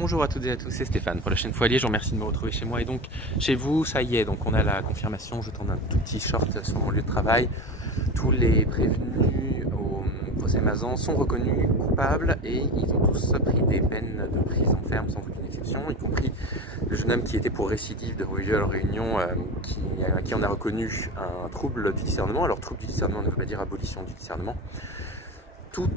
Bonjour à toutes et à tous, c'est Stéphane pour la chaîne Foilier. Je vous remercie de me retrouver chez moi et donc chez vous, ça y est, donc on a la confirmation. Je tourne un tout petit short sur mon lieu de travail. Tous les prévenus au procès Mazan sont reconnus coupables et ils ont tous pris des peines de prison ferme sans aucune exception, y compris le jeune homme qui était pour récidive de viol en réunion, à qui on a reconnu un trouble du discernement. Alors trouble du discernement ne veut pas dire abolition du discernement. Tous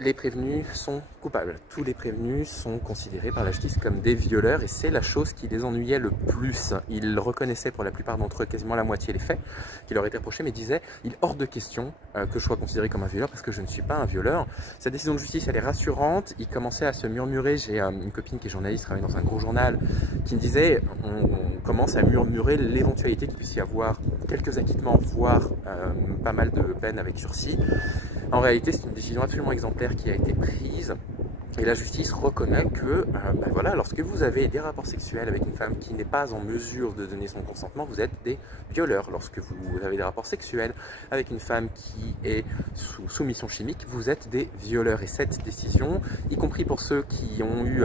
les prévenus sont coupables. Tous les prévenus sont considérés par la justice comme des violeurs et c'est la chose qui les ennuyait le plus. Ils reconnaissaient pour la plupart d'entre eux quasiment la moitié des faits qui leur étaient reprochés, mais disaient il est hors de question que je sois considéré comme un violeur parce que je ne suis pas un violeur. Cette décision de justice, elle est rassurante. Ils commençaient à se murmurer. J'ai une copine qui est journaliste, travaille dans un gros journal, qui me disait on commence à murmurer l'éventualité qu'il puisse y avoir quelques acquittements, voire pas mal de peines avec sursis. En réalité, c'est une décision absolument exemplaire qui a été prise et la justice reconnaît que voilà, lorsque vous avez des rapports sexuels avec une femme qui n'est pas en mesure de donner son consentement, vous êtes des violeurs. Lorsque vous avez des rapports sexuels avec une femme qui est sous soumission chimique, vous êtes des violeurs. Et cette décision, y compris pour ceux qui ont eu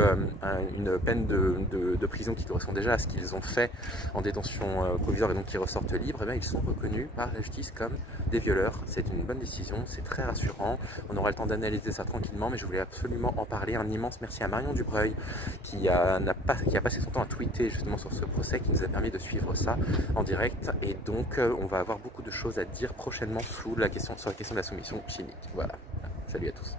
une peine de prison qui correspond déjà à ce qu'ils ont fait en détention provisoire et donc qui ressortent libres, eh bien, ils sont reconnus par la justice comme des violeurs. C'est une bonne décision, c'est très rassurant. On aura le temps d'analyser ça tranquillement, mais je voulais absolument en parler. Un immense merci à Marion Dubreuil qui a passé son temps à tweeter justement sur ce procès, qui nous a permis de suivre ça en direct. Et donc on va avoir beaucoup de choses à dire prochainement sur la question de la soumission chimique. Voilà, salut à tous.